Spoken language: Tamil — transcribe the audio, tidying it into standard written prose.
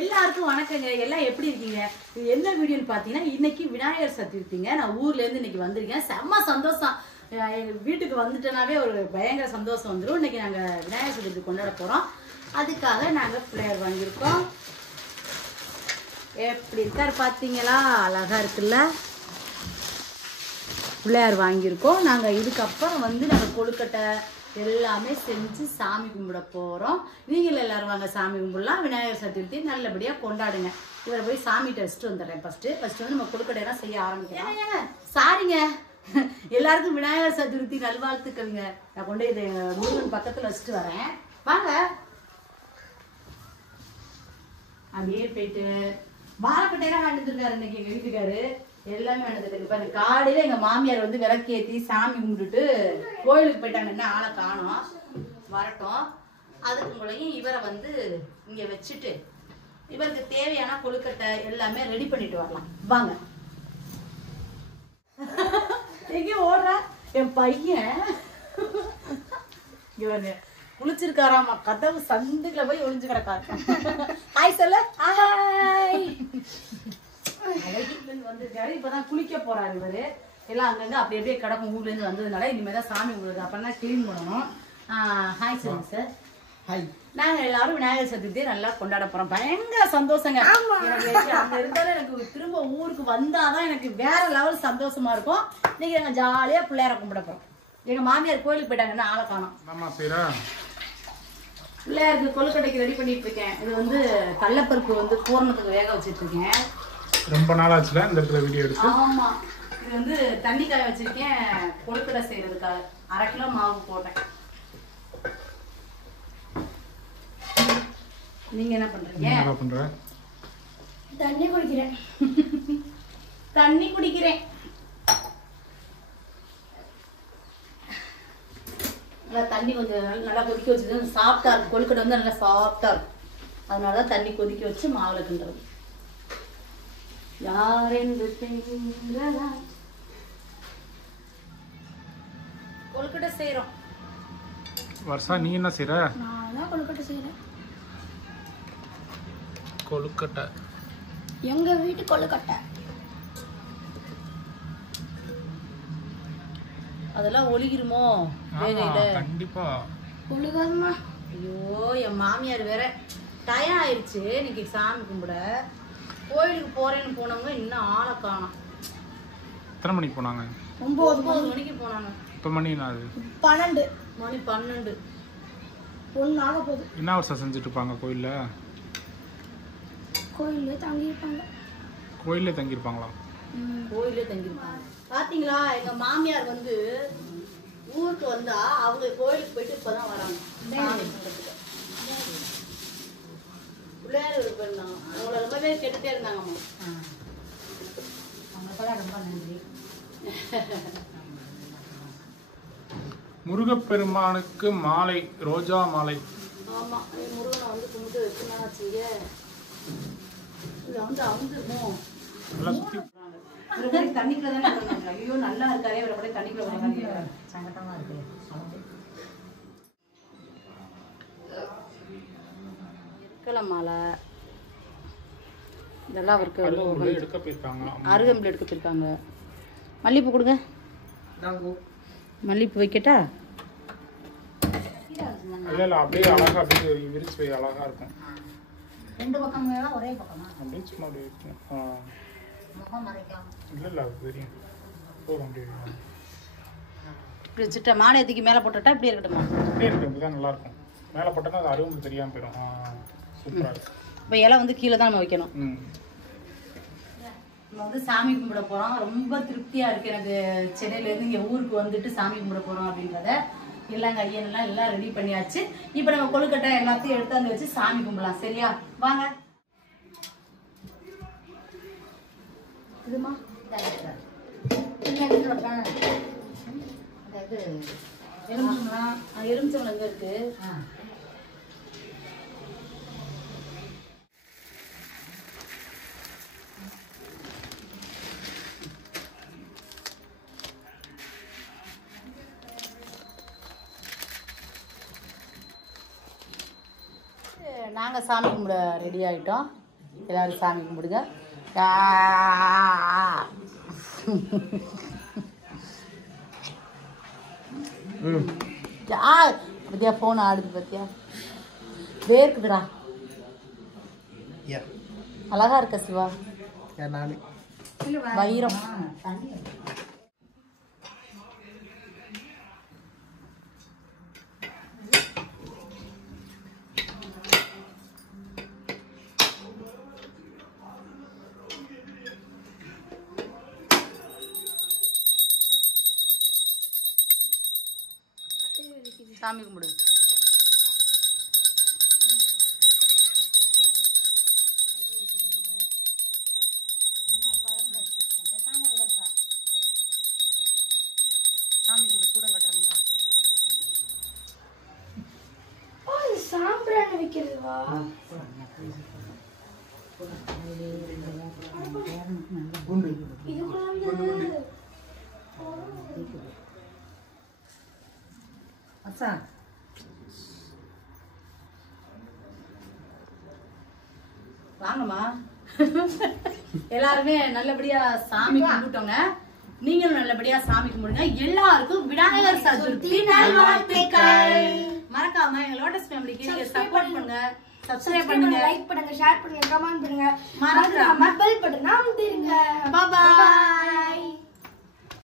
எல்லாருக்கும் வணக்கங்க. எல்லாம் எப்படி இருக்கீங்க? என்ன வீடியோன்னு பாத்தீங்கன்னா, இன்னைக்கு விநாயகர் சதுர்த்திங்க. நான் ஊர்ல இருந்து இன்னைக்கு வந்திருக்கேன். செம்ம சந்தோஷம். எங்க வீட்டுக்கு வந்துட்டனாவே ஒரு பயங்கர சந்தோஷம் வந்துடும். இன்னைக்கு நாங்க விநாயகர் சதுர்த்தி கொண்டாட போறோம். அதுக்காக நாங்க பிளேயர் வாங்கியிருக்கோம். எப்படி இருக்காரு பாத்தீங்களா? அழகா இருக்குல்ல? பிள்ளையார் வாங்கியிருக்கோம். நாங்கள் இதுக்கப்புறம் நாங்கள் கொழுக்கட்டை எல்லாமே செஞ்சு சாமி கும்பிட போகிறோம். நீங்கள் எல்லாரும் வாங்க சாமி கும்பிடலாம். விநாயகர் சதுர்த்தி நல்லபடியாக கொண்டாடுங்க. இவரை போய் சாமிகிட்ட வச்சுட்டு வந்துடுறேன். ஃபஸ்ட்டு நம்ம கொழுக்கட்டையெல்லாம் செய்ய ஆரம்பிக்கலாம். சாரிங்க, எல்லாருக்கும் விநாயகர் சதுர்த்தி நல்வாழ்த்துக்கள்ங்க. நான் கொண்டு இதை முருகன் பக்கத்தில் வச்சுட்டு வரேன். வாங்க. அப்படியே போயிட்டு வாழைப்பட்டையெல்லாம் வாங்கிட்டுருக்காரு இன்னைக்கு எங்கள் வீட்டுக்காரு. எல்லாமே நடந்துட்டு இப்ப காலையில எங்க மாமியார் விளக்கேத்தி சாமி கும்பிட்டுட்டு கோயிலுக்கு போயிட்டாங்கன்னா ஆளை காணோம். வரட்டும். அதுக்கு முறையும் இவரை இங்க வச்சுட்டு இவருக்கு தேவையான கொழுக்கட்டை எல்லாமே ரெடி பண்ணிட்டு வரலாம். வாங்க. எங்கேயும் ஓடுற என் பையன் இவரு குளிச்சிருக்காராமா. கதவு சந்துக்குள்ள போய் ஒளிஞ்சு கிடக்காரு. ஹாய் சொல்ல. ஹாய். வந்திருக்காரு. இப்பதான் குளிக்க போறாரு இவரு. எல்லாம் அங்கங்க அப்படி அப்படியே கிடக்கும். ஊர்ல இருந்து வந்ததுனால இனிமேதான் சாமி கும்பிடுறது. அப்பதான் கிளீன் பண்ணணும். ஹாய் சொல்லுங்க சார். ஹாய். நாங்க எல்லாரும் விநாயகர் சதுர்த்தியை நல்லா கொண்டாட போறோம். பயங்கர சந்தோஷங்க. அங்க இருந்தாலும் எனக்கு திரும்ப ஊருக்கு வந்தாதான் எனக்கு வேற லெவல் சந்தோஷமா இருக்கும். இன்னைக்கு நாங்க ஜாலியா பிள்ளையார கும்பிட போறோம். எங்க மாமியார் கோயிலுக்கு போயிட்டாங்கன்னா ஆளை காணோம். பிள்ளையாருக்கு கொழுக்கட்டைக்கு ரெடி பண்ணிட்டு இருக்கேன். இது கடலைப்பருப்பு பூரணத்துக்கு வேக வச்சிட்டு இருக்கேன். ரொம்ப நாள் ஆச்சுல இந்த இடத்துல வீடியோ எடுத்து. ஆமா, இது தண்ணி காய வச்சிருக்கேன் கொழுக்கட்டை செய்யறதுக்காக. 1/2 கிலோ மாவு போட்டேன். நீங்க என்ன பண்றீங்க? என்ன பண்ற? தண்ணி குடிக்கிறேன். தண்ணி குடிக்கிறேன். நல்லா தண்ணி கொஞ்சம் நல்லா கொதிக்க வச்சு சாஃப்டா இருக்கும். கொழுக்கட்டை நல்லா சாஃப்டா இருக்கும். அதனாலதான் தண்ணி கொதிக்க வச்சு மாவுல கிண்டுறது. கொழுக்கட்டை செய்யறோம். வர்ஷா, நீ என்ன செய்யற? நான் கொழுக்கட்டை செய்யறேன். கொழுக்கட்டை எங்க வீட்டு கொழுக்கட்டை. அதெல்லாம் ஒழுகிருமோ? கண்டிப்பா ஒழுகாதுமா. ஐயோ, என் மாமியார் வேற டயம் ஆயிடுச்சு. இன்னைக்கு சாமி கும்பிட கோயிலுக்கு போறேன்னு போனவங்க இன்னும் ஆளை காணோம். எத்தனை மணிக்கு போனாங்க? 9 மணிக்கு போனாங்க. இப்போ மணி என்ன ஆகுது? 12 மணி 12. 1 ஆக போகுது. என்ன வருஷம் செஞ்சுட்டு இருப்பாங்க கோயில்ல? கோயிலே தங்கியிருப்பாங்க. கோயிலே தங்கியிருப்பாங்களா? கோயிலே தங்கியிருப்பாங்க. பாத்தீங்களா, எங்க மாமியார் ஊருக்கு வந்தா அவங்க கோயிலுக்கு போயிட்டு இப்பதான் வராங்க. சாமி கும்பிடுறதுக்கு. பிள்ளையார் இருந்தாங்க. அவங்கள ரொம்பவே கேட்டுட்டே இருந்தாங்கம்மா. அவங்களுக்கெல்லாம் ரொம்ப நன்றி. முருகப்பெருமானுக்கு மாலை, ரோஜா மாலை. ஆமா, முருகனை கும்பிட்டு வச்சுனாச்சுங்க. இது அவுந்துருமோ? நல்லா சுத்தி தண்ணிக்குள்ள தானே இருக்காங்க. ஐயோ, நல்லா இருக்காரே, இவரை கூட தண்ணிக்குள்ள சங்கட்டமா இருக்கு. மாலை இதெல்லாம் அவருக்கு எடுக்க போயிருக்காங்க. அருகம்புல் எடுக்க போயிருக்காங்க. மல்லிப்பூ கொடுங்க. மல்லிப்பூ வைக்கட்டா? இல்ல அப்படியே அழகா அப்படியே விரிச்சு வை, அழகா இருக்கும். 2 பக்கமும் ஒரே பக்கமா? அப்படியே சும்மா அப்படியே வைக்கணும். முகம் மறைக்காம. இல்ல அது தெரியும். போதும் அப்படியே இப்படி வச்சுட்டா மாலையத்துக்கு மேலே போட்டுட்டா இப்படி இருக்கட்டுமா? அப்படியே இருக்கு. இப்படிதான் நல்லா இருக்கும். மேலே போட்டோன்னா அது அருகம்புல் தெரியாம போயிடும். சூப்பரா இருக்கும். இப்போ இலை கீழே தான் நம்ம வைக்கணும். நம்ம சாமி கும்பிட போறோம். ரொம்ப திருப்தியா இருக்கு எனக்கு. சென்னையில இருந்து இங்க ஊருக்கு வந்துட்டு சாமி கும்பிட போறோம் அப்படின்றத எல்லாம் ஐயனெல்லாம் எல்லாம் ரெடி பண்ணியாச்சு. இப்ப நம்ம கொழுக்கட்டை எல்லாத்தையும் எடுத்து வச்சு சாமி கும்பிடலாம். சரியா? வாங்க. இதுமா எலுமிச்சம்பழம் எங்க இருக்கு? நாங்கள் சாமி கும்பிட ரெடி ஆகிட்டோம். எல்லாரும் சாமி கும்பிடுங்க. பத்தியா போன் ஆடுது பத்தியா, வேர்க்குதுடா. அழகா இருக்க சிவா, வைரம். சாமி கும்பிடு. சாமி கும்பிடு, சூடம் கட்டுறாங்களா? சாம்பிராணி வைக்கிறதுவா? வாங்கம்மா. எல்லாருமே நல்லபடியா சாமி கும்பிட்டோங்க. நீங்களும் நல்லபடியா சாமி கும்பிடுங்க. எல்லாருக்கும் விநாயகர் சதுர்த்தி நல்வாழ்த்துக்கள். மறக்காம எங்க லோட்டஸ் ஃபேமிலிக்கு நீங்க சப்போர்ட் பண்ணுங்க, சப்ஸ்கிரைப் பண்ணுங்க, லைக் பண்ணுங்க, ஷேர் பண்ணுங்க, கமெண்ட் பண்ணுங்க, மறக்காம பெல் பட்டனை அமுத்திடுங்க. பாய்.